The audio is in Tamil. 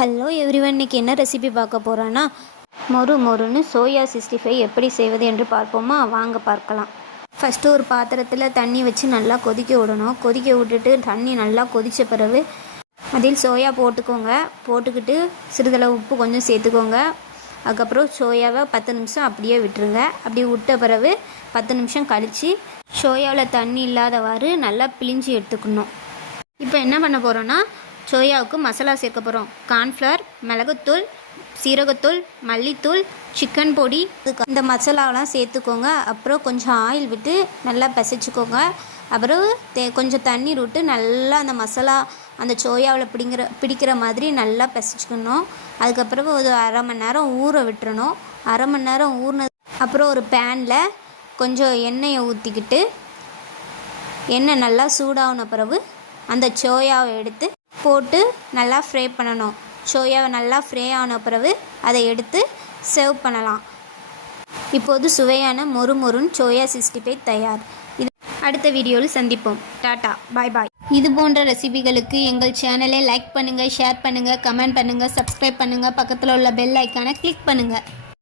ஹலோ எவ்ரிவன், இன்றைக்கி என்ன ரெசிபி பார்க்க போகிறோன்னா மொறு மொறுன்னு சோயா 65 எப்படி செய்வது என்று பார்ப்போமா? வாங்க பார்க்கலாம். ஃபஸ்ட்டு ஒரு பாத்திரத்தில் தண்ணி வச்சு நல்லா கொதிக்க விடணும். கொதிக்க விட்டுட்டு தண்ணி நல்லா கொதித்த பிறகு அதில் சோயா போட்டுக்கோங்க. போட்டுக்கிட்டு சிறிதளவு உப்பு கொஞ்சம் சேர்த்துக்கோங்க. அதுக்கப்புறம் சோயாவை 10 நிமிஷம் அப்படியே விட்டுருங்க. அப்படி விட்ட பிறகு 10 நிமிஷம் கழித்து சோயாவில் தண்ணி இல்லாதவாறு நல்லா பிழிஞ்சு எடுத்துக்கணும். இப்போ என்ன பண்ண போகிறோன்னா, சோயாவுக்கு மசாலா சேர்க்க போகிறோம். கார்ன்ஃப்ளவர், மிளகுத்தூள், சீரகத்தூள், மல்லித்தூள், சிக்கன் பொடி, இந்த மசாலாவெலாம் சேர்த்துக்கோங்க. அப்புறம் கொஞ்சம் ஆயில் விட்டு நல்லா பிசைச்சிக்கோங்க. அப்புறம் கொஞ்சம் தண்ணீர் விட்டு நல்லா அந்த மசாலா அந்த சோயாவில் பிடிக்கிற மாதிரி நல்லா பிசைச்சிக்கணும். அதுக்கப்புறம் ஒரு அரை மணி நேரம் ஊற விட்டுறணும். அரை மணி நேரம் ஊறினது அப்புறம் ஒரு பேனில் கொஞ்சம் எண்ணெயை ஊற்றிக்கிட்டு எண்ணெய் நல்லா சூடாகின பிறகு அந்த சோயாவை எடுத்து போட்டு நல்லா ஃப்ரை பண்ணணும். சோயாவை நல்லா ஃப்ரை ஆன பிறகு அதை எடுத்து சர்வ் பண்ணலாம். இப்போது சுவையான மொறு மொறுன்னு சோயா 65 தயார். இது அடுத்த வீடியோவில் சந்திப்போம். டாட்டா, பாய் பாய். இது போன்ற ரெசிபிகளுக்கு எங்கள் சேனலை லைக் பண்ணுங்கள், ஷேர் பண்ணுங்கள், கமெண்ட் பண்ணுங்கள், சப்ஸ்கிரைப் பண்ணுங்கள். பக்கத்தில் உள்ள பெல் ஐக்கானை கிளிக் பண்ணுங்கள்.